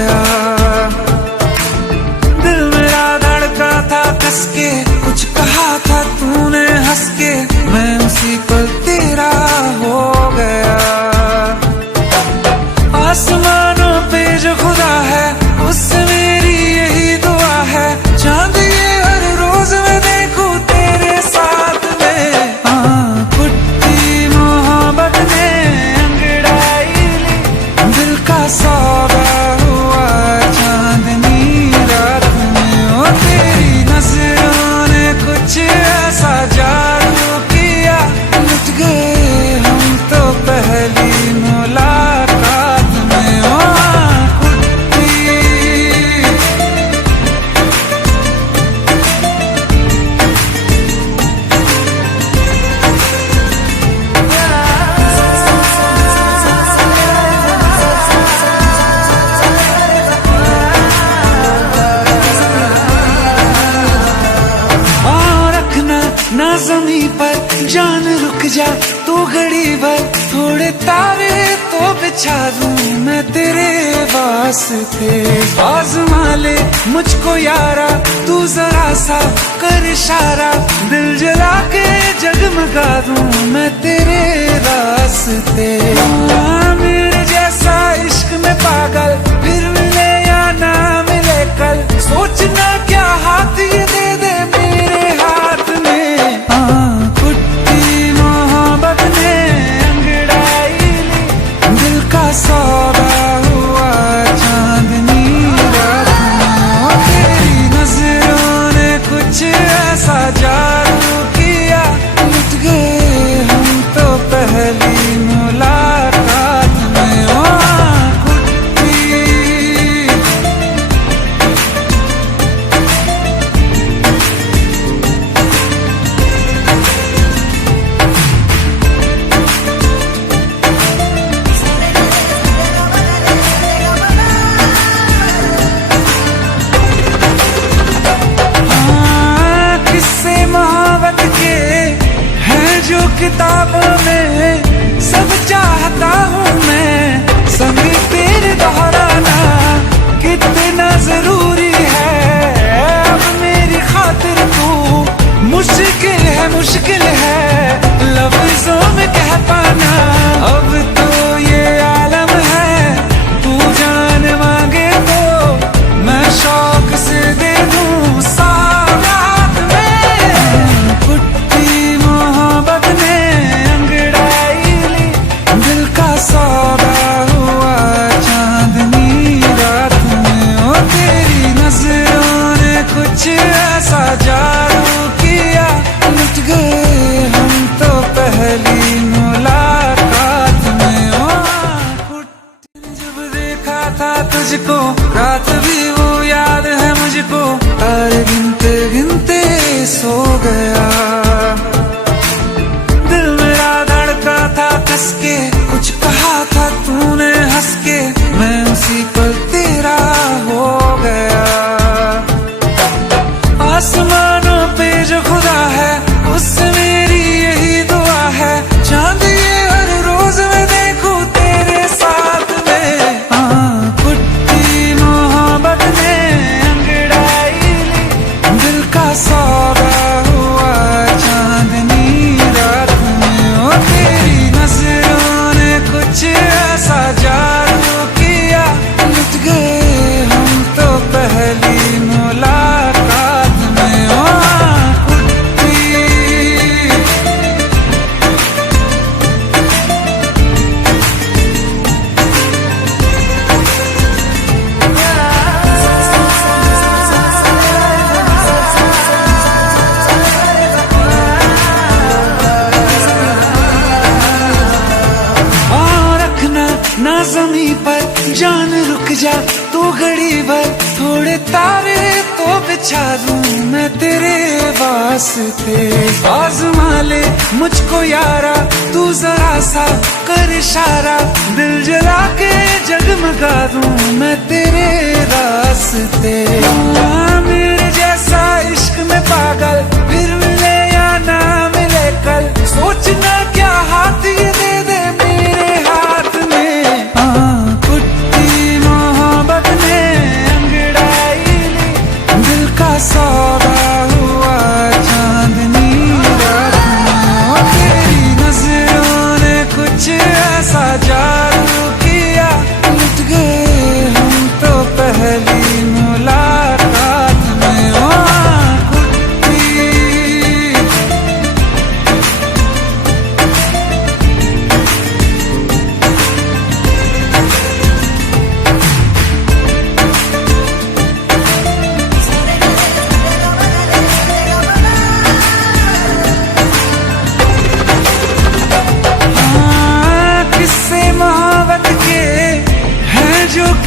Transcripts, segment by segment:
गया। दिल मेरा धड़का था कस के, कुछ कहा था तूने हंस के, मैं उसी पल तेरा हो गया। आसमानों पे जो खुदा है उससे मेरी यही दुआ है, चांद ये हर रोज मैं देखूं तेरे साथ में। कुट्टी मोहब्बत ने अंगड़ाई ली, दिल का सौदा हुआ चांदनी रात में। ओ तेरी नजरों ने कुछ ऐसा जादू किया, लुट गए हम तो पहली मुलाकात में। ओ ना ज़मीं पर जान रुक जा तू घड़ी भर, थोड़े तारे तो बिछा दूं मैं तेरे वास्ते। आज़मा ले मुझको यारा तू जरा सा कर इशारा, दिल जला के जगमगा दूं मैं तेरे रास्ते। मेरे जैसा इश्क में पागल फिर मिले या ना मिले कल, सोचना क्या हाथ ये दे दे मेरे हाथ में। कुट्टी मोहब्बत ने अंगड़ाई ली, दिल का सौदा हुआ चांदनी रात में। तेरी नजरों ने कुछ ऐसा जादू किया, लुट गए हम तो पहली मुलाकात में। कुट्टी किताबों में सब चाहता हूँ मैं, सभी तेरे दोहराना कितना जरूरी है। अब मेरी खातिर तू मुश्किल है लफ्जों में कह पाना। अब तो ये आलम है तू जान मांगे तो मैं शौक से दे दूँ सौगात में। कुट्टी मोहब्बत ने अंगड़ाई ली, दिल का सौदा हुआ चांदनी रात में। ओ तेरी नजरों ने कुछ ऐसा जादू किया, लुट गए हम तो पहली मुलाकात में। ओ जब देखा था तुझको रात भी वो याद है मुझको, तारे गिनते गिनते सो गया। दिल मेरा धड़का था कस के, कुछ कहा था तूने हंस के, मैं उसी पल तेरा हो गया। आसमानों पे जो खुदा है उससे मेरी यही दुआ है, चांद ये हर रोज मैं देखूं तेरे साथ में। कुट्टी मोहब्बत ने अंगड़ाई ली, दिल का सौदा हुआ चांदनी रात में। ओ तेरी नजरों ने कुछ ऐसा जादू किया, लुट गए हम तो पहली मुलाकात में। ओ ना ज़मीं पर जान रुक जा तू घड़ी भर, थोड़े तारे तो बिछा दूं मैं तेरे वास्ते। आज़मा ले मुझको यारा तू जरा सा कर इशारा, दिल जला के जगमगा दूं मैं तेरे रास्ते। मेरे जैसा इश्क में पागल फिर मिले या ना मिले कल, सोचना क्या हाथ ये दे दे मेरे हाथ में। कुट्टी मोहब्बत ने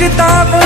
किताब